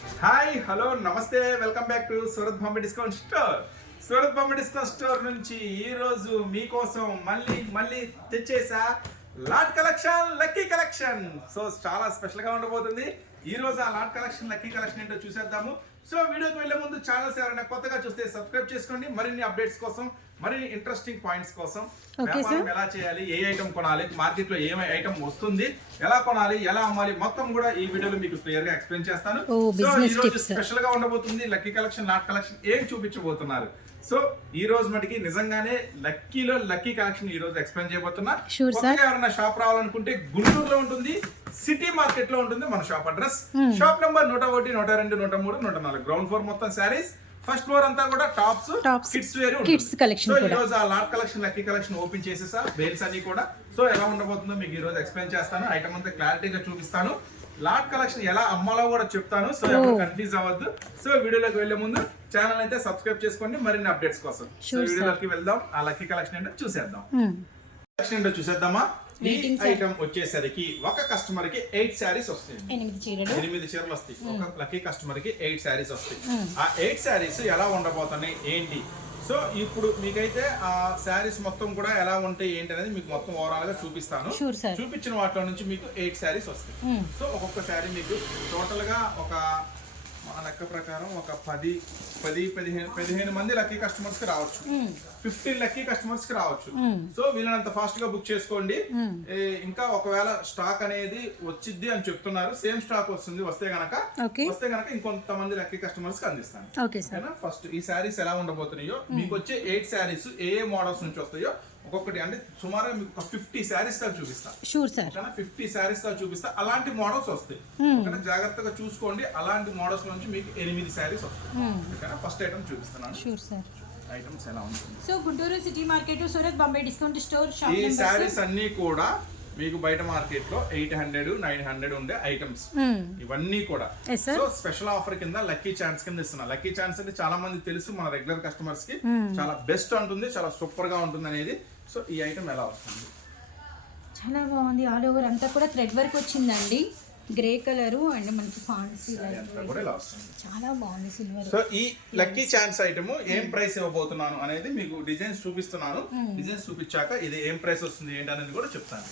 Hi hello నమస్తే welcome back to Surat Bombay discount store. Surat Bombay discount store నుంచి ఈ రోజు మీకోసం మళ్ళీ తెచ్చేసా lot collection, lucky collection. So చాలా స్పెషల్ గా ఉండబోతుంది ఈ రోజు. ఆ లాట్ కలెక్షన్, లక్కీ కలెక్షన్ ఏంటో చూసేద్దాము. సో వీడియోకి వెళ్లే ముందు ఛానల్స్ ఎవరైనా కొత్తగా చూస్తే సబ్స్క్రైబ్ చేసుకోండి. మరిన్ని అప్డేట్స్ కోసం, మరిన్ని ఇంట్రెస్టింగ్ పాయింట్స్ కోసం, వ్యాపారం ఎలా చేయాలి, ఏ ఐటమ్ కొనాలి, మార్కెట్ లో ఏ ఐటమ్ వస్తుంది, ఎలా కొనాలి, ఎలా అమ్మాలి, మొత్తం కూడా ఈ వీడియోలో మీకు క్లియర్ గా ఎక్స్ప్లెయిన్ చేస్తాను. సో ఈ రోజు స్పెషల్ గా ఉండబోతుంది లక్కీ కలెక్షన్, లాట్ కలెక్షన్ ఏం చూపించబోతున్నారు. సో ఈ రోజు మటుకి నిజంగానే లక్కీలో లక్కీ కలెక్షన్ ఈ రోజు ఎక్స్ప్లెయిన్ చేయబోతున్నా. ఎవరైనా షాప్ రావాలనుకుంటే గుంటూరులో ఉంటుంది, సిటీ మార్కెట్ లో ఉంటుంది మన shop address. Shop number 101, 102, 103, 104. Ground floor మొత్తం శారీస్, ఫస్ట్ ఫ్లోర్ అంతా కూడా tops, kids wear, kids collection. So ఈ రోజు ఆ lot collection, lucky collection open చేసేసా, బేల్స్ అన్ని కూడా. సో ఎలా ఉండబోతుందో మీకు ఈ రోజు ఎక్స్ప్లెయిన్ చేస్తాను. ఐటమ్ అంతా క్లారిటీగా చూపిస్తాను. లాట్ కలెక్షన్ ఎలా అమ్మాలో కూడా చెప్తాను. సో ఎవరు కన్ఫ్యూజ్ అవ్వద్దు. సో వీడియోలోకి వెళ్లే ముందు ఛానల్ అయితే సబ్స్క్రైబ్ చేసుకోండి మరిన్ని అప్డేట్స్ కోసం. సో వీడియోలోకి వెళ్దాం. ఆ లక్కీ కలెక్షన్ ఏంటో చూసేద్దాం. కలెక్షన్ ఏంటో చూసేద్దామా. ఈ ఐటమ్ వచ్చేసరికి ఒక కస్టమర్ కి 8 శారీస్ వస్తాయి. 8 చీరలు వస్తాయి. ఒక లక్కీ కస్టమర్ కి 8 శారీస్ వస్తాయి. ఆ 8 శారీస్ ఎలా ఉండబోతున్నాయి ఏంటి, సో ఇప్పుడు మీకైతే ఆ శారీస్ మొత్తం కూడా ఎలా ఉంటాయి ఏంటి అనేది మీకు మొత్తం ఓవరాల్ గా చూపిస్తాను. చూపించిన వాటిలో నుంచి మీకు 8 శారీస్ వస్తాయి. సో ఒక్కొక్క శారీ మీకు టోటల్ గా ఒక మా లెక్క ప్రకారం ఒక 10-15 మంది లక్కీ కస్టమర్స్ కి రావచ్చు. 15 లక్కీ కస్టమర్స్ కి రావచ్చు. సో వీళ్ళనంత ఫాస్ట్ గా బుక్ చేసుకోండి. ఇంకా ఒకవేళ స్టాక్ అనేది వచ్చిద్ది అని చెప్తున్నారు, సేమ్ స్టాక్ వస్తుంది. వస్తే గనక ఇంకొంతమంది లక్కీ కస్టమర్స్ కి అందిస్తాను. ఫస్ట్ ఈ శారీస్ ఎలా ఉండబోతున్నాయో, మీకు వచ్చే 8 శారీస్ ఏ మోడల్స్ నుంచి వస్తాయో ఒక్కొక్కటి అంటే సుమారుగా మీకు ఒక 50 శారీస్ దా చూపిస్తా. 50 శారీస్ దా చూపిస్తా. అలాంటి మోడల్స్ వస్తాయి. జాగ్రత్తగా చూసుకోండి. అలాంటి మోడల్స్ నుంచి మీకు 8 శారీస్ వస్తాయి. ఫస్ట్ ఐటమ్ చూపిస్తున్నాను. ఐటమ్స్ ఎలా ఉంటుంది. So Guntur city market, Surat Bombay discount store shop. ఈ శారీస్ అన్ని కూడా మీకు బయట మార్కెట్ లో 800, 900 ఉండే ఐటమ్స్ ఇవన్నీ కూడా. సో స్పెషల్ ఆఫర్ కింద లక్కీ ఛాన్స్ కింద ఇస్తున్నా. లక్కీ ఛాన్స్ అంటే చాలా మంది తెలుసు, మన రెగ్యులర్ కస్టమర్స్ కి చాలా బెస్ట్ ఉంటుంది, చాలా సూపర్ గా ఉంటుంది అనేది. సో ఈ ఐటమ్ ఎలా వస్తుంది, చాలా బాగుంది. ఆల్ ఓవర్ అంతా కూడా థ్రెడ్ వర్క్ వచ్చిందండి. గ్రే కలర్ అండ్ మనకి ఫాన్సీ చాలా బాగుంది సిల్వర్. సో ఈ లక్కీ ఛాన్స్ ఐటమ్ ఏం ప్రైస్ ఇవ్వబోతున్నాను అనేది మీకు డిజైన్స్ చూపిస్తున్నాను. డిజైన్స్ చూపించాక ఇది ఏం ప్రైస్ వస్తుంది ఏంటి అనేది కూడా చెప్తాను.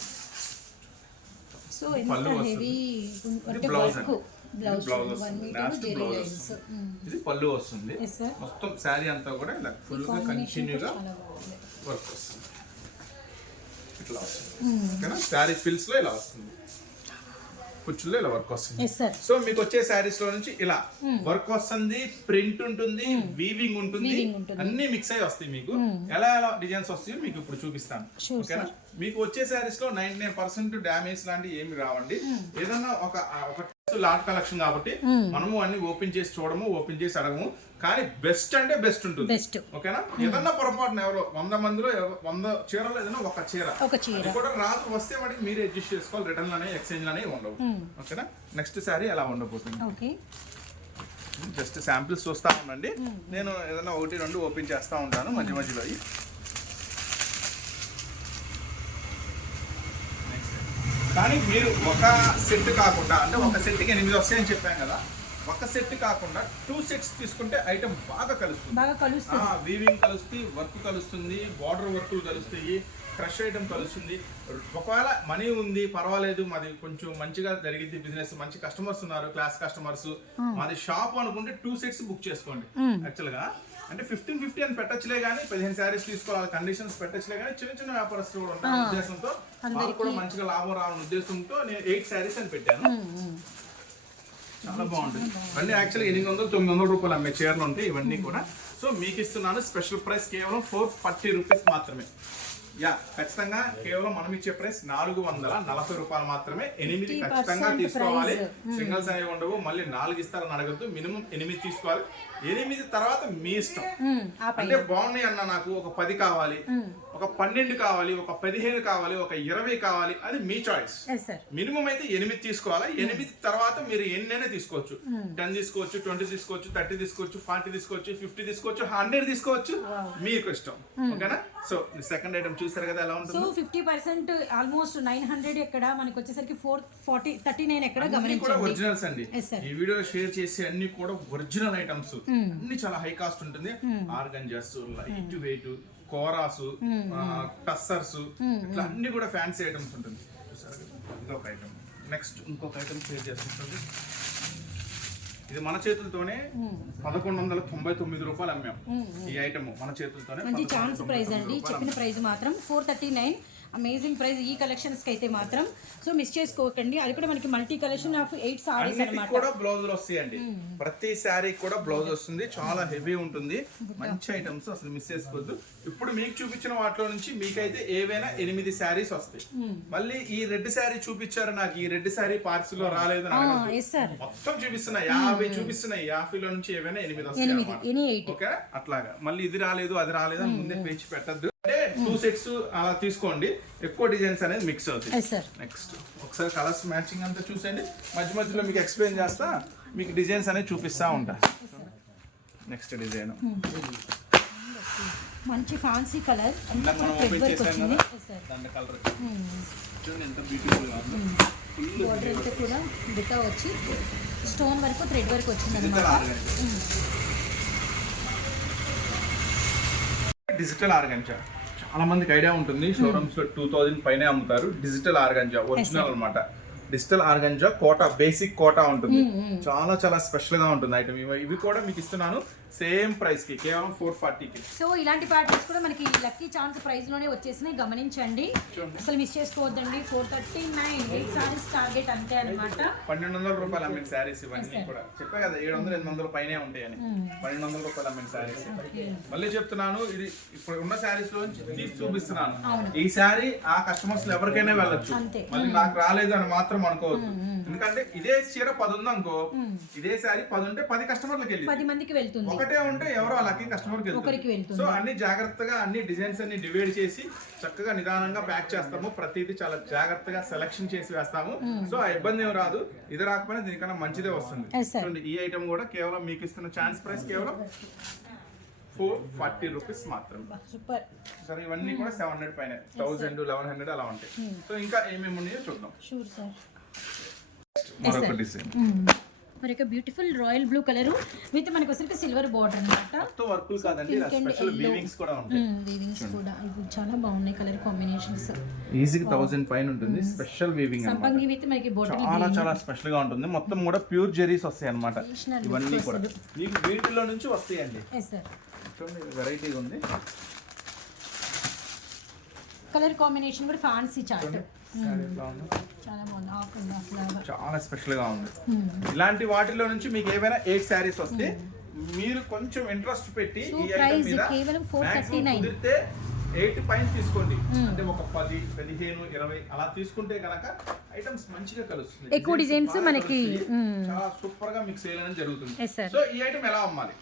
సో ఎంత హెవీ బ్లౌజ్ ఇది పళ్ళు వస్తుంది. మొత్తం శారీ అంతా కూడా ఇలా ఫుల్ గా కంటిన్యూగా వర్క్ వస్తుంది. ఇట్లా వస్తుంది. శారీ ఫిల్స్ లో ఇలా వస్తుంది, కుచ్చుల్లో ఇలా వర్క్ వస్తుంది. సో మీకు వచ్చే శారీస్ లో నుంచి ఇలా వర్క్ వస్తుంది, ప్రింట్ ఉంటుంది, వీవింగ్ ఉంటుంది, అన్ని మిక్స్ అయ్యి వస్తాయి. మీకు ఎలా ఎలా డిజైన్స్ వస్తాయో మీకు ఇప్పుడు చూపిస్తాను. ఓకేనా. మీకు వచ్చే శారీస్ లో 99% డ్యామేజ్ లాంటివి ఏమి రావండి. ఏదన్నా ఒక లాట్ కలెక్షన్ కాబట్టి మనము అన్ని ఓపెన్ చేసి చూడము, ఓపెన్ చేసి అడగము. కానీ బెస్ట్ అంటే బెస్ట్ ఉంటుంది. ఓకేనా. ఏదన్నా పొరపాటున ఎవరో 100 మందిలో 100 చీరలో ఏదైనా ఒక చీర కూడా రాదు. వస్తే వాటికి మీరు అడ్జస్ట్ చేసుకోవాలి. రిటర్న్ అనేవి, ఎక్స్చేంజ్ అనేవి ఉండవు. ఓకేనా. నెక్స్ట్ శారీ ఎలా ఉండబోతుంది, జస్ట్ శాంపిల్స్ చూస్తా ఉండండి. నేను ఏదైనా 1-2 ఓపెన్ చేస్తా ఉంటాను మధ్యలో. కానీ మీరు ఒక సెట్ కాకుండా, అంటే ఒక సెట్కి 8 వస్తాయని చెప్పాను కదా, ఒక సెట్ కాకుండా 2 సెట్స్ తీసుకుంటే ఐటమ్ బాగా కలుస్తుంది. వీవింగ్ కలుస్తుంది, వర్క్ కలుస్తుంది, బార్డర్ వర్క్లు కలుస్తాయి, క్రష్ ఐటమ్ కలుస్తుంది. ఒకవేళ మనీ ఉంది పర్వాలేదు, మాది కొంచెం మంచిగా జరిగింది బిజినెస్, మంచి కస్టమర్స్ ఉన్నారు, క్లాస్ కస్టమర్స్, మాది షాప్ అనుకుంటే 2 సెట్స్ బుక్ చేసుకోండి. యాక్చువల్ గా అంటే 15-50 అని పెట్టచ్చులే కానీ, 15 శారీస్ తీసుకోవాలి కండిషన్స్ పెట్టచ్చులే కానీ, చిన్న వ్యాపారస్తులు కూడా ఉంటారు ఉద్దేశంతో, వాళ్ళు కూడా మంచిగా లాభం రావాలనే ఉద్దేశంతో నేను 8 శారీస్ అని పెట్టాను. చాలా బాగుంటుంది. ఇవన్నీ యాక్చువల్లీ 800-900 రూపాయలు అమ్మే చీరలు ఉంటాయి ఇవన్నీ కూడా. సో మీకు ఇస్తున్నాను స్పెషల్ ప్రైస్ కేవలం 440 రూపీస్ మాత్రమే. ఖచ్చితంగా కేవలం మనం ఇచ్చే ప్రైస్ 440 రూపాయలు మాత్రమే. 8 ఖచ్చితంగా తీసుకోవాలి. సింగిల్స్ అనేవి ఉండవు. మళ్ళీ 4 ఇస్తారని అడగద్దు. మినిమం 8 తీసుకోవాలి. 8 తర్వాత మీ ఇష్టం. అంటే బాగున్నాయి అన్న, నాకు ఒక 10 కావాలి, ఒక 12 కావాలి, ఒక 15 కావాలి, ఒక 20 కావాలి, అది మీ చాయిస్. మినిమం అయితే 8 తీసుకోవాలి. 8 తర్వాత మీరు ఎన్నైనా తీసుకోవచ్చు. 10 తీసుకోవచ్చు, 20 తీసుకోవచ్చు, 30 తీసుకోవచ్చు, 40 తీసుకోవచ్చు, 50 తీసుకోవచ్చు, 100 తీసుకోవచ్చు, మీకు ఇష్టం. ఓకేనా. సో సెకండ్ ఐటమ్ చూసారు కదా ఎలా సో ఉంటుంది. 50% ఆల్మోస్ట్ 900 ఎక్కడ మనకి వచ్చేసరికి 439 ఎక్కడ అన్ని కూడా గమనించండి. ఒరిజినల్స్ అండి. Yes, sir. ఈ వీడియోలో షేర్ చేసే అన్ని కూడా ఒరిజినల్ ఐటమ్స్. అన్ని చాలా హై కాస్ట్ ఉంటుంది. ఆర్గంజాస్, లైట్ వెయిట్, కోరాస్, టస్సర్స్, ఇట్లా అన్ని కూడా ఫ్యాన్సీ ఐటమ్స్ ఉంటుంది. చూసారు కదా, ఇదొక ఐటమ్. నెక్స్ట్ ఇంకొక ఐటమ్ షేర్ చేస్తుంటుంది. ఇది మన చేతులతోనే 1199 రూపాయలు అమ్మాం ఈ ఐటమ్. మన చేతులతోనే మంచి ఛాన్స్ ప్రైస్ అండి. చెప్పిన ప్రైస్ మాత్రం 439. అమేజింగ్ ప్రైస్ ఈ కలెక్షన్స్ కి అయితే మాత్రం. సో మిస్ చేసుకోకండి. అది కూడా మనకి మల్టీ కలెక్షన్ ఆఫ్ 8 సారీస్ అన్నమాట. కూడా బ్లౌజులు వస్తాయండి. ప్రతి శారీ కూడా బ్లౌజ్ వస్తుంది. చాలా హెవీ ఉంటుంది. మంచి ఐటమ్స్, అసలు మిస్ చేసుకోవద్దు. ఇప్పుడు మీకు చూపించిన వాటిలో నుంచి మీకైతే ఏవైనా 8 శారీస్ వస్తాయి. మళ్ళీ ఈ రెడ్ శారీ చూపించారు నాకు, ఈ రెడ్ శారీ పార్సిల్ లో రాలేదు అని అడగద్దు. మొత్తం చూపిస్తున్నాయి, 50 చూపిస్తున్నాయి. 50లో నుంచి ఏవైనా 8 వస్తాయి అన్నమాట. ఓకే, అట్లాగా మళ్ళీ ఇది రాలేదు అది రాలేదు అని ముందే పేచి పెట్టద్దు. అంటే 2 సెట్స్ అలా తీసుకోండి, ఎక్కువ డిజైన్స్ అనేది మిక్స్ అవుతాయి. నెక్స్ట్ ఒకసారి కలర్స్ మ్యాచింగ్ అంతా చూసండి. మధ్య మధ్యలో మీకు ఎక్స్ప్లెయిన్ చేస్తా, మీకు డిజైన్స్ అనేది చూపిస్తా ఉంటా. నెక్స్ట్ డిజైన్ మంచి ఫ్యాన్సీ కలర్. మనం ఓపెన్ చేసాం కదా, దాని కలర్ చూడండి ఎంత బ్యూటిఫుల్ గా ఉందో. ఫుల్ బోర్డర్ అంతా కూడా బిటా వచ్చి స్టోన్ వరకు థ్రెడ్ వరకు వచ్చింది అన్నమాట. డిజిటల్ ఆర్గంజా చాలా మందికి ఐడియా ఉంటుంది. షోరూమ్స్ లో 2000 పైనే అమ్ముతారు. డిజిటల్ ఆర్గంజా ఒరిజినల్ అన్నమాట. Digital organza Kota, basic Kota ఉంటుంది. చాలా చాలా స్పెషల్ గా ఉంటుంది ఐటమ్. ఇవి కూడా మీకు ఇస్తున్నాను సేమ్ ప్రైస్ కి, కేవలం 440కి. సో ఇలాంటి ప్యాటర్న్స్ కూడా మనకి లక్కీ ఛాన్స్ ప్రైస్ లోనే వచ్చేసినాయి, గమనించండి. అసలు మిస్ చేసుకోవద్దండి. 439 8 సారీస్ టార్గెట్ అంతే అన్నమాట. 1200 రూపాయలు అమ్మిన శారీస్ ఇవన్నీ కూడా. చెప్పా కదా 700-800 పైనే ఉంటాయని. 1200 రూపాయలు అమ్మిన శారీస్. మళ్ళీ చెప్తున్నాను, ఇది ఇప్పుడు ఉన్న శారీస్ లో తీసి చూపిస్తున్నాను. ఈ శారీ ఆ కస్టమర్స్ ఎవరికైనా వెళ్ళొచ్చు, మళ్ళీ నాకు రాలేదు అని మాత్రం అనుకోవద్దు. ఎందుకంటే ఇదే చీర 10 ఉంది అనుకో, ఇదే శారీ 10 ఉంటే 10 కస్టమర్లకు వెళ్ళి 10 మందికి వెళ్తుంది. ఒకటే ఉంటే ఎవరో అలాగే కస్టమర్కి వెళ్తుంది. సో అన్ని జాగ్రత్తగా అన్ని డిజైన్స్ అన్ని డివైడ్ చేసి చక్కగా నిదానంగా ప్యాక్ చేస్తాము. ప్రతిదీ చాలా జాగ్రత్తగా సెలెక్షన్ చేసి వేస్తాము. సో ఆ ఇబ్బంది ఏం రాదు. ఇది రాకపోయినా దీనికన్నా మంచిదే వస్తుంది. ఈ ఐటమ్ కూడా కేవలం మీకు ఇస్తున్న ఛాన్స్ ప్రైస్ కేవలం 440 రూపీస్ మాత్రం. సూపర్. సరే, ఇవన్నీ కూడా 700 పైన, 1000 1100 అలా ఉంటాయి. సో ఇంకా ఏమేమి ఉన్నాయో చూద్దాం. Sure sir. మరొక డిజైన్, మరి ఒక beautiful royal blue colour with మనకి వచ్చరికి సిల్వర్ బార్డర్ అన్నమాట. మొత్తం వర్కులు కాదండి, స్పెషల్ వీవింగ్స్ కూడా ఉంటాయి. వీవింగ్స్ కూడా ఇవి చాలా బాగున్నాయి కలర్ కాంబినేషన్స్. ఈజీగా 1000 పైన ఉంటుంది. స్పెషల్ వీవింగ్ అన్నమాట. సంపంగి విత్ మనకి బార్డర్ చాలా చాలా స్పెషల్ గా ఉంటుంది. మొత్తం కూడా ప్యూర్ జెరీస్ వస్తాయి అన్నమాట. ఇవన్నీ కూడా మీకు వీటిలో నుంచి వస్తాయండి. Yes sir. చూడండి వెరైటీగా ఉంది. కలర్ కాంబినేషన్ కూడా ఫ్యాన్సీ చార్ట్. చాలా బాగుంది. ఆఫ్ అండ్ ఆఫ్ లాగా చాలా స్పెషల్ గా ఉంది. ఇలాంటి వాటిలో నుంచి మీకు ఏమైనా 8 శారీస్ వస్తే మీరు కొంచెం ఇంట్రెస్ట్ పెట్టి ఈ ఐటమ్ మీద కేవలం 439 కుదిరితే 8 పైన తీసుకోండి. అంటే ఒక 10 15 20 అలా తీసుకుంటే గనక ఐటమ్స్ మంచిగా కలుస్తుంది. ఎక్కువ డిజైన్స్ మనకి చాలా సూపర్ గా మీకు సేల్ అనేది జరుగుతుంది. Yes sir. సో ఈ ఐటమ్ ఎలా అమ్మాలి?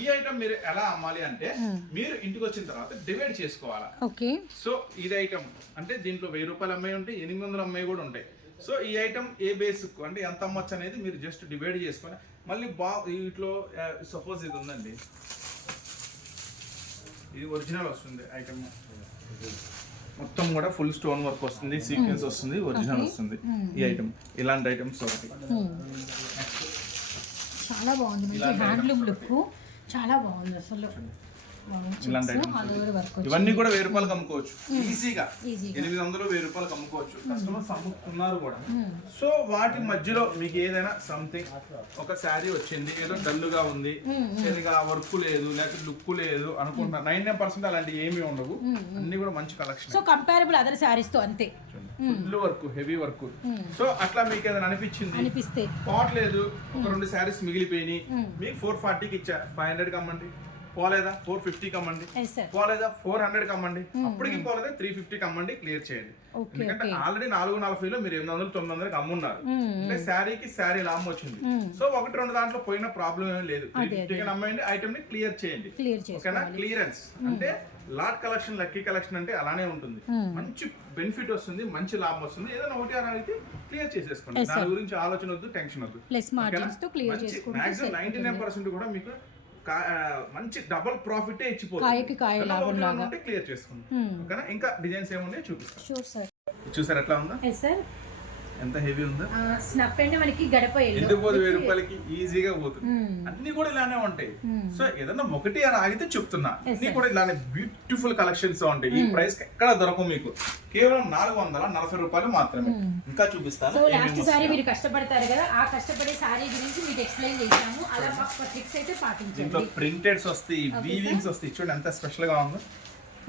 ఈ ఐటమ్ మీరు ఎలా అమ్మాలి అంటే మీరు ఇంటికి వచ్చిన తర్వాత డివైడ్ చేసుకోవాలా. ఓకే. సో ఇది ఐటమ్ అంటే దీంట్లో 1000 రూపాయలు అమ్మాయి ఉంటాయి, 800 అమ్మాయి కూడా ఉంటాయి. సో ఈ ఐటమ్ ఏ బేసిక్ అంటే ఎంత అమ్మచ్చు అనేది మీరు జస్ట్ డివైడ్ చేసుకొని మళ్ళీ వీటిలో సపోజ్ ఇది ఉందండి, ఇది ఒరిజినల్ వస్తుంది ఐటమ్. మొత్తం కూడా ఫుల్ స్టోన్ వర్క్ వస్తుంది, సీక్వెన్స్ వస్తుంది, ఒరిజినల్ వస్తుంది ఈ ఐటమ్. ఇలాంటి ఐటమ్స్ ఒకటి చాలా బాగుంది. మంచి హ్యాండ్లూమ్ లుక్, చాలా బాగుంది అసలు. ఇవన్నీ కూడా 1000 రూపాయలకు అమ్ముకోవచ్చు ఈజీగా. 800 1000 రూపాయలకు అమ్ముకోవచ్చు. కస్టమర్స్ అమ్ముతున్నారు కూడా. సో వాటి మధ్యలో మీకు ఏదైనా సంథింగ్ ఒక శారీ వచ్చింది, ఏదో డల్లుగా ఉంది, ఏదిగా వర్క్ లేదు, లేకపోతే లుక్ లేదు అనుకుంటున్నారు, 99% అలాంటి ఏమీ ఉండవు. అన్ని కూడా మంచి collection. So comparable other saris తో అంతే. Full work, heavy work. So అట్లా మీకు ఏదైనా అనిపిస్తే పోవట్లేదు, ఒక 2 శారీస్ మిగిలిపోయినాయి, మీకు 440కి ఇచ్చా, 500 కమ్మండి, పోలేదా 450 కమ్మండి, పోలేదా 400 కమ్మండి, అప్పటికి పోలేదా 350 కమ్మండి, క్లియర్ చేయండి. ఎందుకంటే ఆల్రెడీ 440లో మీరు 800 900కి అమ్మున్నారు. అంటే శారీకి శారీ లాభం వచ్చింది. సో 1-2 దాంట్లో పోయిన ప్రాబ్లం ఏం లేదు. 350కి అమ్మాయండి, ఐటమ్ ని క్లియర్ చేయండి. ఓకేనా? క్లియరెన్స్ అంటే లాట్ కలెక్షన్, లక్కీ కలెక్షన్ అంటే అలానే ఉంటుంది. మంచి బెనిఫిట్ వస్తుంది, మంచి లాభం వస్తుంది. ఏదైనా ఒకటి అయితే క్లియర్ చేసేసుకోండి. దాని గురించి ఆలోచన వద్దు, టెన్షన్ వద్దు. మాక్సిమం 99% కూడా మీకు మంచి డబుల్ ప్రాఫిట్ కాయకి ఇచ్చిపోతుంది. కాయ లాభం లాగా క్లియర్ చేసుకుంటాం. ఓకేనా? ఇంకా డిజైన్స్ ఏమున్నాయో చూపిస్తాం. Sure sir. చూసారు ఎట్లా ఉందో, ఎస్ సార్. ఎంత హెవీ ఉందో. స్నఫ్ అంటే మనకి గడప ఎందుకు పోదు, 1000 రూపాయలకి ఈజీగా పోతుంది. అన్ని కూడా ఇలానే ఉంటాయి. సో ఏదన్నా ఒకటి అని ఆగితే చెప్తున్నా, అన్ని కూడా ఇలానే బ్యూటిఫుల్ కలెక్షన్స్ ఉంటాయి. ఈ ప్రైస్ కి ఎక్కడ దొరకవు మీకు, కేవలం 440 రూపాయలు మాత్రమే. ఇంకా చూపిస్తాను. సో లాస్ట్ సారి మీరు కష్టపడతారు కదా, ఆ కష్టపడే సారీ గురించి మీకు ఎక్స్ప్లెయిన్ చేశాము. అలా మాకు ట్రిక్స్ అయితే పాటించండి. దీంట్లో ప్రింటెడ్స్ వస్తాయి, వీవింగ్స్ వస్తాయి. చూడండి ఎంత స్పెషల్ గా ఉందో,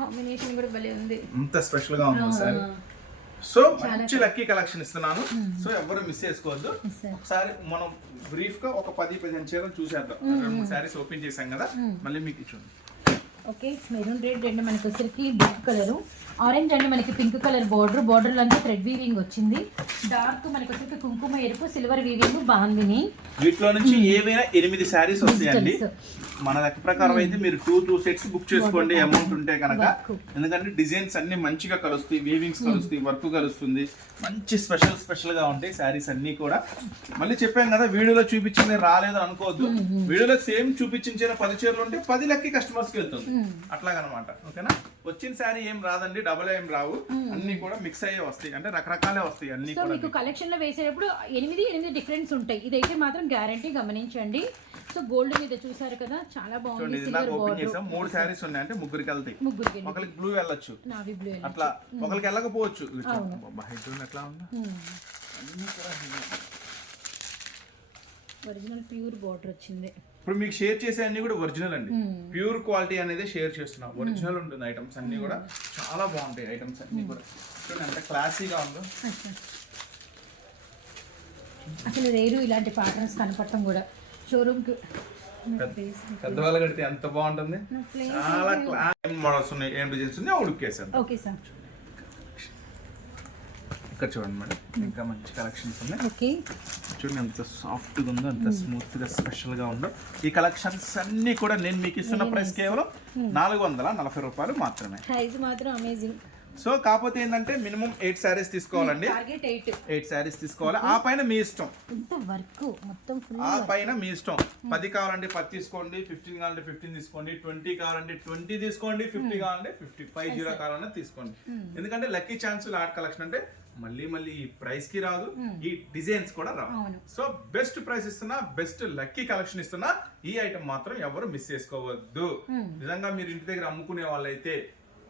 కాంబినేషన్ కూడా భలే ఉంది. ఎంత స్పెషల్ గా ఉందో సారీ. సో మంచి లక్కీ కలెక్షన్ ఇస్తున్నాను. సో ఎవరు మిస్ చేసుకోవద్దు. ఒకసారి మనం బ్రీఫ్ గా ఒక 10-15 చీరలు చూసేద్దాం. 2-3 సారీస్ ఓపెన్ చేసాం కదా, మళ్ళీ మీకు చూడండి. ఓకే, మెరూన్ రెడ్ అండ్ మనకి వచ్చరికి బ్లూ కలర్, ఆరెంజ్ అండ్ మనకి పింక్ కలర్ బార్డర్ లో అంతా థ్రెడ్ వీవింగ్ వచ్చింది. డార్క్ మనకి వచ్చరికి కుంకుమ ఎరుపు సిల్వర్ వీవింగ్ బాగుంది. వీటిలో నుంచి ఏవైనా 8 సారీస్ వస్తాయండి. మన లెక్క ప్రకారం అయితే మీరు 2 సెట్స్ బుక్ చేసుకోండి అమౌంట్ ఉంటే కనుక. ఎందుకంటే డిజైన్స్ అన్ని మంచిగా కలుస్తాయి, వీవింగ్స్ కలుస్తాయి, వర్క్ కలుస్తుంది. మంచి స్పెషల్ గా ఉంటాయి సారీస్ అన్ని కూడా. మళ్ళీ చెప్పాం కదా, వీడియోలో చూపించింది రాలేదు అనుకోవద్దు. వీడియోలో సేమ్ చూపించిన 10 చీరలు ఉంటే 10 లక్కీ కస్టమర్స్ కి వెళ్తుంది. అట్లాగనమాట. ఓకేనా? వచ్చిన సారీ ఏం రాదండి, డబల్ ఏం రావు, అన్ని కూడా మిక్స్ అయ్యే వస్తాయి. అంటే రకరకాలే వస్తాయి అన్ని కూడా. మీకు కలెక్షన్ లో వేసేటప్పుడు 8 డిఫరెన్స్ ఉంటాయి. ఇదైతే మాత్రం గ్యారంటీ గమనించండి. సో గోల్డ్ మీద చూసారు కదా, చాలా బాగుంది. ఓపెన్ చేసాం. 3 సారీస్ ఉన్నాయి అంటే ముగ్గురికి వెళ్తాయి. ఒకరికి బ్లూ వెళ్ళొచ్చు, నావీ బ్లూ అట్లా ఒకరికి వెళ్ళకపోవచ్చు. ఎట్లా ఉందా, ఒరిజినల్ ప్యూర్ బార్డర్ వచ్చింది. ఇప్పుడు మీకు షేర్ చేసే అన్ని కూడా ఒరిజినల్ అండి. ప్యూర్ క్వాలిటీ అనేది షేర్ చేస్తున్నాం. ఒరిజినల్ ఉంటుంది ఐటమ్స్ అన్ని కూడా. చాలా బాగుంటాయి ఐటమ్స్ అన్ని కూడా. చూడండి ఎంత క్లాసీగా ఉందో. అసలు రేరు ఇలాంటి ప్యాటర్న్స్ కనపడటం కూడా. షోరూమ్ కి పెద్దవాళ్ళు కడితే ఎంత బాగుంటుంది. చాలా క్లాస్ మోడల్స్ ఉన్నాయి, ఏం డిజైన్స్ ఉన్నాయి ఉడికేసాను. Okay sir. ఇక్కడ చూడండి మేడం, ఇంకా మంచి కలెక్షన్స్ ఉన్నాయి. ఓకే, చూడండి ఎంత సాఫ్ట్గా ఉందో, ఎంత స్మూత్గా స్పెషల్గా ఉందో. ఈ కలెక్షన్స్ అన్ని కూడా నేను మీకు ఇస్తున్న ప్రైస్ కేవలం 440 రూపాయలు మాత్రమే. ప్రైస్ మాత్రం అమేజింగ్. సో కాకపోతే ఏంటంటే మినిమం 8 సారీస్ తీసుకోవాలండి. 8 సారీస్ తీసుకోవాలి. ఆ పైన మీ ఇష్టం, ఆ పైన మీ ఇష్టం. 10 కావాలంటే 10 తీసుకోండి, 15 కావాలంటే 15 తీసుకోండి, 20 కావాలంటే 20 తీసుకోండి, 50 కావాలంటే 50 కావాలంటే తీసుకోండి. ఎందుకంటే లక్కీ ఛాన్స్ ఆర్ట్ కలెక్షన్ అంటే మళ్ళీ ఈ ప్రైస్ కి రాదు, ఈ డిజైన్స్ కూడా రావు. సో బెస్ట్ ప్రైస్ ఇస్తున్నా, బెస్ట్ లక్కీ కలెక్షన్ ఇస్తున్నా. ఈ ఐటమ్ మాత్రం ఎవరు మిస్ చేసుకోవద్దు. నిజంగా మీరు ఇంటి దగ్గర అమ్ముకునే వాళ్ళైతే,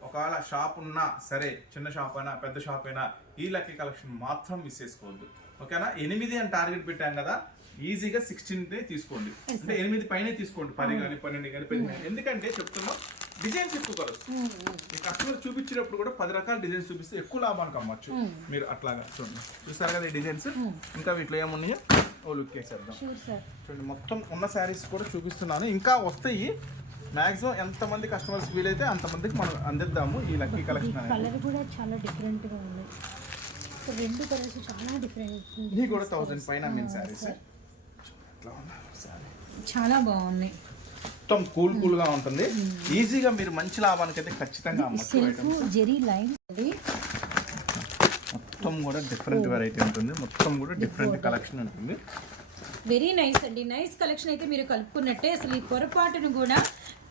ఒకవేళ షాప్ ఉన్నా సరే, చిన్న షాప్ అయినా పెద్ద షాప్ అయినా, ఈ లక్కీ కలెక్షన్ మాత్రం మిస్ చేసుకోవద్దు. ఓకేనా? 8 అని టార్గెట్ పెట్టాం కదా, ఈజీగా 16 తీసుకోండి. అంటే 8 పైనే తీసుకోండి, 10 కానీ 12 కానీ 10 కానీ. ఎందుకంటే చెప్తున్నాం, డిజైన్స్ ఎక్కువ కలుస్తాయి. మీ కస్టమర్ చూపించేటప్పుడు కూడా 10 రకాల డిజైన్స్ చూపిస్తే ఎక్కువ లాభానికి అమ్మచ్చు. మీరు అట్లాగా చూడండి. చూస్తారు కదా ఈ డిజైన్స్. ఇంకా వీటిలో ఏమున్నాయో ఓ లుక్ వేసేద్దాం. చూడండి, మొత్తం ఉన్న శారీస్ కూడా చూపిస్తున్నాను. ఇంకా వస్తాయి. మాక్సిమం ఎంతమంది కస్టమర్స్ వీలైతే అంతమందికి మనం అందిద్దాము ఈ లక్కీ కలెక్షన్ అనేది. కలర్ కూడా చాలా డిఫరెంట్ గా ఉంది. రెండు కలర్స్ చాలా డిఫరెంట్. ఇది కూడా 1000 పైన మీన్ శారీస్. చాలా బాగున్నాయి. మొత్తం కూల్ గా ఉంటుంది. ఈజీగా మీరు మంచి లాభానికి అయితే ఖచ్చితంగా అమ్మచ్చు. జెరీ లైన్ మొత్తం కూడా డిఫరెంట్ వెరైటీ ఉంటుంది. మొత్తం కూడా డిఫరెంట్ కలెక్షన్ ఉంటుంది. వెరీ నైస్ అండి. నైస్ కలెక్షన్ అయితే మీరు కలుపుకున్నట్టే. అసలు ఈ పొరపాటును కూడా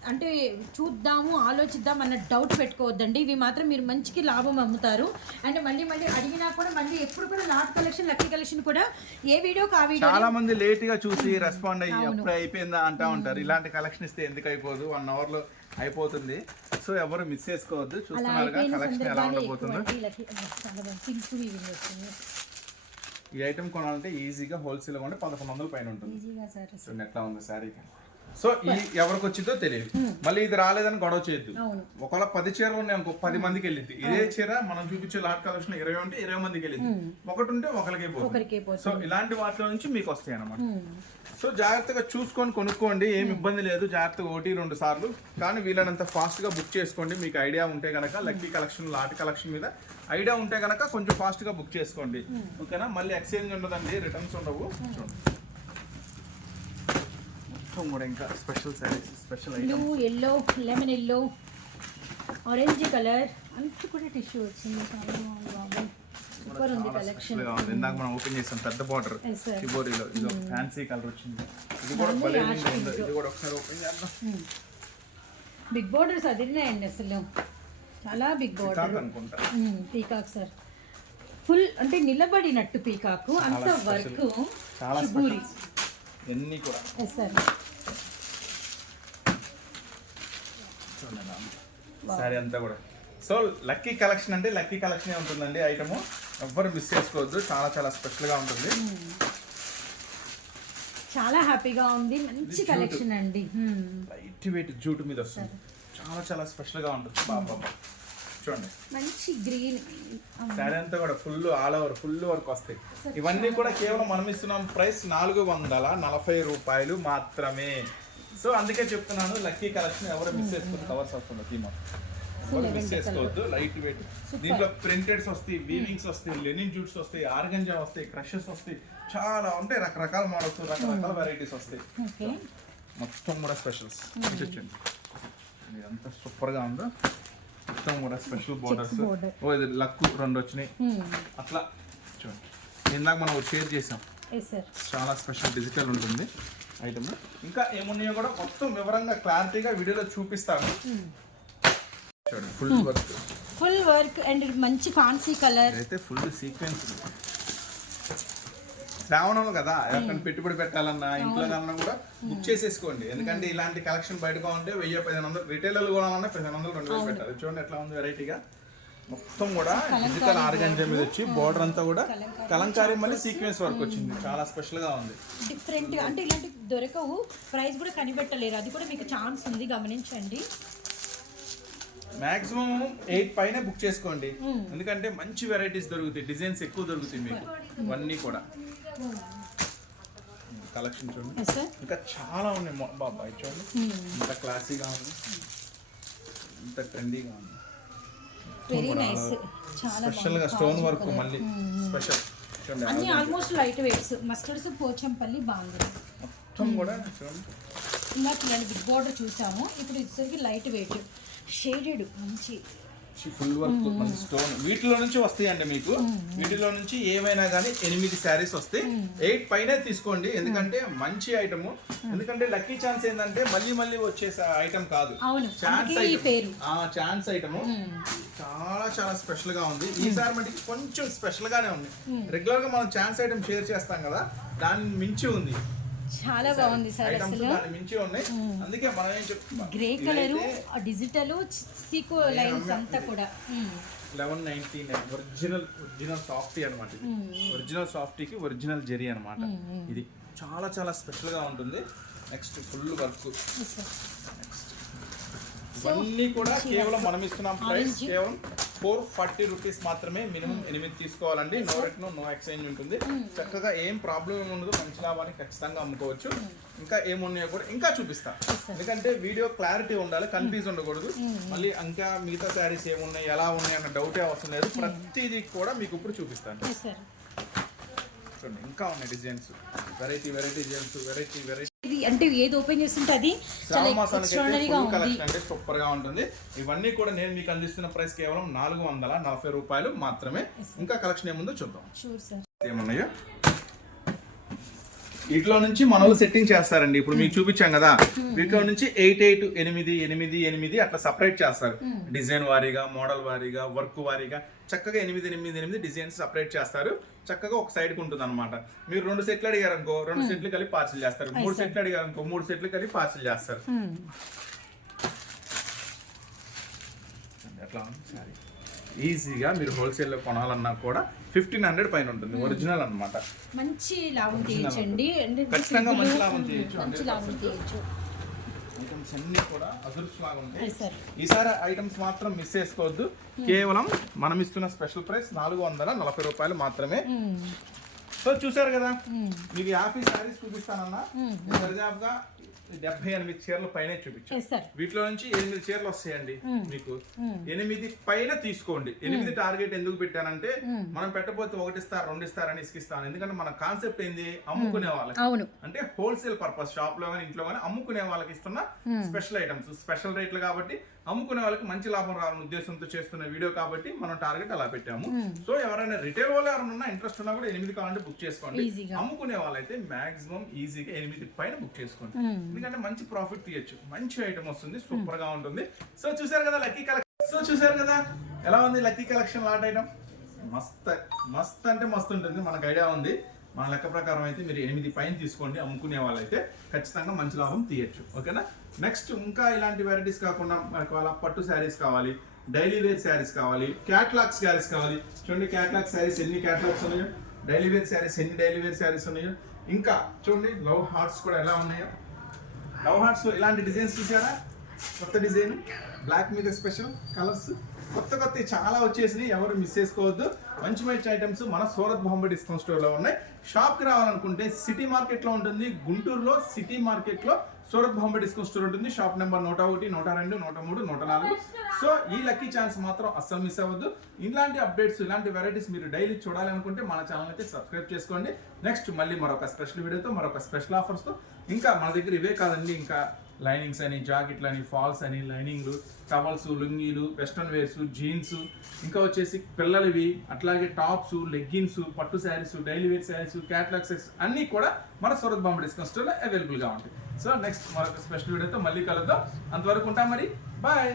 అంటే చూద్దాము, ఆలోచిద్దాం అన్న డౌట్ పెట్టుకోవద్దండి. ఇవి మాత్రం మీరు మంచికి లాభం అమ్ముతారు. అండ్ మళ్ళీ అడిగినా కూడా మళ్ళీ ఎప్పుడు కూడా లాట్ కలెక్షన్, లక్కీ కలెక్షన్ కూడా ఏ వీడియోకి ఆ వీడియో. చాలా మంది లేట్ గా చూసి రెస్పాండ్ అయ్యి అప్పుడు అయిపోయిందా అంటా ఉంటారు. ఇలాంటి కలెక్షన్ ఇస్తే ఎందుకు అయిపోదు, 1 అవర్ లో అయిపోతుంది. సో ఎవరు మిస్ చేసుకోవద్దు. చూస్తున్నారుగా కలెక్షన్ ఎలా ఉండబోతుందో. ఈ ఐటమ్ కొనాలంటే ఈజీగా హోల్సేల్ కొంటే 1100 పైన ఉంటుంది. చూడండి ఎట్లా ఉంది శారీ. సో ఈ ఎవరికి వచ్చిందో తెలియదు. మళ్ళీ ఇది రాలేదని గొడవ చేయొద్దు. ఒకవేళ 10 చీరలు ఉన్నాయి అనుకో, 10 మందికి వెళ్ళింది. ఇదే చీర మనం చూపించే లాట్ కలెక్షన్ 20 ఉంటే 20 మందికి వెళ్ళింది. ఒకటి ఉంటే ఒకరికే పోతుంది. సో ఇలాంటి వాటిలో నుంచి మీకు వస్తాయి అన్నమాట. సో జాగ్రత్తగా చూసుకొని కొనుక్కోండి, ఏమి ఇబ్బంది లేదు. జాగ్రత్తగా 1-2 సార్లు, కానీ వీళ్ళనంత ఫాస్ట్ గా బుక్ చేసుకోండి. మీకు ఐడియా ఉంటే కనుక లక్కీ కలెక్షన్, లాట్ కలెక్షన్ మీద ఐడియా ఉంటే కనుక కొంచెం ఫాస్ట్ గా బుక్ చేసుకోండి. ఓకేనా? మళ్ళీ ఎక్స్చేంజ్ ఉండదండి, రిటర్న్స్ ఉండవు. చూడండి కూడా ఇంకా special saris, special blue, yellow, lemon yellow, orange colour అంతా కూడా టిష్యూ వచ్చింది. చాలా బాగుంది. సూపర్ ఉంది కలెక్షన్. ఇందాక మనం ఓపెన్ చేసాం పెద్ద బార్డర్ Yes, sir. షిబోరిలో ఇది ఒక ఫ్యాన్సీ కలర్ వచ్చింది. ఇది కూడా మళ్ళీ భలే యాష్ ఉంది. పింక్. ఇది కూడా ఒకసారి ఓపెన్ చేద్దాం. బిగ్ బోర్డర్స్ అదిరినాయండి అసలు, చాలా బిగ్ పీకాక్ బోర్డర్. అనుకుంటా. పీకాక్ సార్, ఫుల్ అంటే నిలబడినట్టు పీకాక్, అంత వర్క్ చాలా షిబూరి. ఎన్ని కూడా ఎస్ సార్. సారీ అంతా కూడా. సో లక్కీ కలెక్షన్ అంటే లక్కీ కలెక్షన్ ఉంటుందండి. ఐటమ్ ఎవ్వరు మిస్ చేసుకోవద్దు, చాలా చాలా స్పెషల్ గా ఉంటుంది. చాలా హ్యాపీగా ఉంది, మంచి కలెక్షన్ అండి. లైట్ వెయిట్ జూట్ మీద వస్తుంది, చాలా చాలా స్పెషల్ గా ఉంటుంది. బాబా చూడండి, మంచి గ్రీన్ శారీ అంతా కూడా full all over full work వస్తాయి. ఇవన్నీ కూడా కేవలం మనం ఇస్తున్నాం ప్రైస్ 440 రూపాయలు మాత్రమే. సో అందుకే చెప్తున్నాను లక్కీ కలెక్షన్ ఎవరు మిస్ చేసుకుని కవర్స్ వస్తుంది థీమ్ ఎవరు మిస్ చేసుకోవద్దు. లైట్ వెయిట్, దీంట్లో ప్రింటెడ్స్ వస్తాయి, వీవింగ్స్ వస్తాయి, లెనిన్ జూట్స్ వస్తాయి, ఆర్గంజా వస్తాయి, క్రషెస్ వస్తాయి, చాలా ఉంటాయి, రకరకాల మోడల్స్ రకరకాల వెరైటీస్ వస్తాయి. మొత్తం కూడా స్పెషల్స్ చూడండి, ఇదంతా సూపర్ గా ఉందో. మొత్తం కూడా స్పెషల్ బోర్డర్స్. ఓ ఇది లక్కు 2 వచ్చినాయి అట్లా చూడండి. ఇందాక మనం షేర్ చేసాం, చాలా స్పెషల్ డిజిటల్ ఉంటుంది ఐటమ్. ఇంకా ఏమున్నాయో కూడా మొత్తం వివరంగా క్లారిటీగా వీడియోలో చూపిస్తాను. చూడండి ఫుల్ వర్క్ అండ్ మంచి ఫ్యాన్సీ కలర్. అయితే ఫుల్ సీక్వెన్స్. శ్రావణం కదా, ఎవరికైనా పెట్టుబడి పెట్టాలన్నా ఇంట్లో కన్నా కూడా బుక్ చేసేసుకోండి. ఎందుకంటే ఇలాంటి కలెక్షన్ బయటగా ఉంటే 1000-1500, రిటైలర్లు కొనాలన్నా 1500-2000 పెట్టాలి. చూడండి ఎట్లా ఉంది వెరైటీగా. మొత్తం కూడా డిజిటల్ ఆర్గంజా మీద వచ్చి బోర్డర్ అంతా కూడా కలంకారీ మళ్ళీ సీక్వెన్స్ వర్క్ వచ్చింది, చాలా స్పెషల్ గా ఉంది. డిఫరెంట్ అంటే ఇలాంటి దొరకవు, ప్రైస్ కూడా కనిపెట్టలేరు, అది కూడా మీకు ఛాన్స్ ఉంది, గమనించండి. మాక్సిమం 8 పైన బుక్ చేసుకోండి, ఎందుకంటే మంచి వెరైటీస్ దొరుకుతాయి, డిజైన్స్ ఎక్కువ దొరుకుతాయి మీకు. ఇవన్నీ కూడా కలెక్షన్ చూడండి, ఇంకా చాలా ఉన్నాయి బాబాయ్. చూడండి ఇంత క్లాసీగా ఉంది, ఇంత ట్రెండీగా ఉంది, వెరీ నైస్, చాలా స్పెషల్ గా స్టోన్ వర్క్ మళ్ళీ స్పెషల్. చూడండి అన్ని almost light weights, mustards, Pochampally, బాంగులు మొత్తం కూడా చూడండి. ఇలా చూడండి, బిగ్ బార్డర్ చూసాము, ఇప్పుడు ఇద్దరికి లైట్ వెయిట్ షేడెడ్ మంచి ఫుల్ వర్క్ మంచి స్టోన్. వీటిలో నుంచి వస్తాయండి మీకు, వీటిలో నుంచి ఏమైనా కానీ 8 శారీస్ వస్తాయి. 8 పైన తీసుకోండి, ఎందుకంటే మంచి ఐటమ్. ఎందుకంటే లక్కీ ఛాన్స్ ఏంటంటే మళ్ళీ మళ్ళీ వచ్చే ఐటమ్ కాదు, ఛాన్స్ ఐటమ్. ఛాన్స్ ఐటమ్ చాలా చాలా స్పెషల్ గా ఉంది. ఈసారి మటుకు కొంచెం స్పెషల్ గానే ఉంది. రెగ్యులర్ గా మనం ఛాన్స్ ఐటమ్ షేర్ చేస్తాం కదా, దాన్ని మించి ఉంది, చాలా బాగుంది సార్. అసలు మించి ఉన్నాయి. అందుకే మనం ఏం చెప్తున్నాం, grey colour, digital Seeko lines అంతా కూడా 1199 ఒరిజినల్ సాఫ్టీ అనమాట. ఒరిజినల్ సాఫ్టీకి ఒరిజినల్ జెరీ అనమాట. ఇది చాలా చాలా స్పెషల్ గా ఉంటుంది. Next full work. ఇవన్నీ కూడా కేవలం మనం ఇస్తున్నాం ప్రైస్ కేవలం 440 రూపీస్ మాత్రమే. మినిమం 8 తీసుకోవాలండి. నో రిటర్న్, నో ఎక్స్చేంజ్ ఉంటుంది. చక్కగా ఏం ప్రాబ్లం ఏమి ఉండదు, మంచి లాభాన్ని ఖచ్చితంగా అమ్ముకోవచ్చు. ఇంకా ఏమున్నాయో కూడా ఇంకా చూపిస్తా, ఎందుకంటే వీడియో క్లారిటీ ఉండాలి, కన్ఫ్యూజ్ ఉండకూడదు. మళ్ళీ ఇంకా మిగతా శారీస్ ఏమున్నాయి, ఎలా ఉన్నాయి అన్న డౌటే అవసరం లేదు. ప్రతిదీ కూడా మీకు ఇప్పుడు చూపిస్తాను. చూడండి ఇంకా ఉన్నాయి డిజైన్స్, వెరైటీ డిజైన్స్, వెరైటీ అంటే ఏది ఓపెన్ చేస్తుంటే అది అంటే సూపర్ గా ఉంటుంది. ఇవన్నీ కూడా నేను మీకు అందిస్తున్న ప్రైస్ కేవలం 440 రూపాయలు మాత్రమే. ఇంకా కలెక్షన్ ఏముందో చూద్దాం. ఏమున్నాయో వీటిలో నుంచి మన వాళ్ళు సెట్టింగ్ చేస్తారండి. ఇప్పుడు మీకు చూపించాం కదా, వీటిలో నుంచి 8, 8, 8, 8 అట్లా సపరేట్ చేస్తారు. డిజైన్ వారీగా, మోడల్ వారీగా, వర్క్ వారీగా చక్కగా 8 డిజైన్స్ సపరేట్ చేస్తారు. చక్కగా ఒక సైడ్ కు ఉంటుంది అనమాట. మీరు 2 సెట్లు అడిగారు అనుకో, 2 సెట్లు కలిపి పార్సిల్ చేస్తారు. 3 సెట్లు అడిగారు అనుకో, 3 సెట్లు కలిపి పార్సిల్ చేస్తారు. ఎట్లా ఉంది సారీ. ఈజీగా మీరు హోల్సేల్ లో కొనాలన్నా కూడా 1500 పైన ఉంటుంది. ఒరిజినల్ అన్నమాట. మంచి లాభం తీయొచ్చండి, ఖచ్చితంగా మంచి లాభం తీయొచ్చు. ఐటమ్స్ అన్ని కూడా అదృష్టంగా ఉంటాయి. ఈసారి ఐటమ్స్ మాత్రం మిస్ చేసుకోవద్దు. కేవలం మనం ఇస్తున్న స్పెషల్ ప్రైస్ 440 రూపాయలు మాత్రమే. సో చూసారు కదా, మీకు 50 శారీస్ చూపిస్తానన్నా, దర్జాపుగా 78 చీరల పైన చూపించాను. వీటిలో నుంచి 8 చీరలు వస్తాయండి మీకు. 8 పైన తీసుకోండి. 8 టార్గెట్ ఎందుకు పెట్టానంటే, మనం పెట్టకపోతే 1 ఇస్తారు 2 ఇస్తారు అని ఇస్తాను. ఎందుకంటే మన కాన్సెప్ట్ ఏంది, అమ్ముకునే వాళ్ళకి, అంటే హోల్సేల్ పర్పస్, షాప్ లో కానీ ఇంట్లో కానీ అమ్ముకునే వాళ్ళకి ఇస్తున్న స్పెషల్ ఐటమ్స్, స్పెషల్ రేట్లు కాబట్టి అమ్ముకునే వాళ్ళకి మంచి లాభం రావాలనే ఉద్దేశంతో చేస్తున్న వీడియో కాబట్టి మనం టార్గెట్ అలా పెట్టాము. సో ఎవరైనా రిటైల్ వాళ్ళు ఎవరైనా ఉన్నా ఇంట్రెస్ట్ ఉన్నా కూడా 8 కావాలంటే బుక్ చేసుకోండి. అమ్ముకునే వాళ్ళైతే మాక్సిమం ఈజీగా 8 పైన బుక్ చేసుకోండి, ఎందుకంటే మంచి ప్రాఫిట్ తీయచ్చు, మంచి ఐటమ్ వస్తుంది, సూపర్ గా ఉంటుంది. సో చూసారు కదా లక్కీ కలెక్షన్, సో చూసారు కదా ఎలా ఉంది లక్కీ కలెక్షన్ లాట్ ఐటమ్. మస్త్ అంటే మస్తు ఉంటుంది, మనకు ఐడియా ఉంది. మన లెక్క ప్రకారం అయితే మీరు 8 పైన తీసుకోండి, అమ్ముకునే వాళ్ళైతే ఖచ్చితంగా మంచి లాభం తీయచ్చు. ఓకేనా. నెక్స్ట్ ఇంకా ఇలాంటి వెరైటీస్ కాకుండా మనకు వాళ్ళ పట్టు శారీస్ కావాలి, డైలీ వేర్ శారీస్ కావాలి, క్యాట్లాగ్స్ శారీస్ కావాలి. చూడండి క్యాట్లాగ్ శారీస్ ఎన్ని క్యాట్లాగ్స్ ఉన్నాయో, డైలీ వేర్ శారీస్ ఎన్ని డైలీ వేర్ శారీస్ ఉన్నాయో. ఇంకా చూడండి లవ్ హార్ట్స్ కూడా ఎలా ఉన్నాయో. లవ్ హార్ట్స్ ఇలాంటి డిజైన్స్ చూసారా, కొత్త డిజైన్ బ్లాక్ మీద స్పెషల్ కలర్స్ కొత్త చాలా వచ్చేసినాయి, ఎవరు మిస్ చేసుకోవద్దు. మంచి మంచి ఐటమ్స్ మన సూరత్ బాంబే డిస్కౌంట్ స్టోర్లో ఉన్నాయి. షాప్కి రావాలనుకుంటే సిటీ మార్కెట్లో ఉంటుంది, గుంటూరులో సిటీ మార్కెట్లో సూరత్ బాంబే డిస్కౌంట్ స్టోర్ ఉంటుంది. Shop number 101, 102, 103, 104. సో ఈ లక్కీ ఛాన్స్ మాత్రం అస్సలు మిస్ అవ్వద్దు. ఇలాంటి అప్డేట్స్, ఇలాంటి వెరైటీస్ మీరు డైలీ చూడాలనుకుంటే మన ఛానల్ అయితే సబ్స్క్రైబ్ చేసుకోండి. నెక్స్ట్ మళ్ళీ మరొక స్పెషల్ వీడియోతో, మరొక స్పెషల్ ఆఫర్స్తో. ఇంకా మన దగ్గర ఇవే కాదండి, ఇంకా లైనింగ్స్ అని, జాకెట్లు అని, ఫాల్స్ అని, లైనింగ్లు, టవల్స్, లుంగీలు, వెస్ట్రన్ వేర్స్, జీన్స్, ఇంకా వచ్చేసి పిల్లలవి, అట్లాగే టాప్స్, లెగ్గిన్స్, పట్టు saris, daily wear saris, catalogue saris అన్నీ కూడా మన సూరత్ బాంబే డిస్కౌంట్ స్టోర్లో అవైలబుల్గా ఉంటాయి. సో నెక్స్ట్ మరొక స్పెషల్ వీడియోతో మళ్ళీ కలుద్దాం. అంతవరకు ఉంటాం మరి, బాయ్.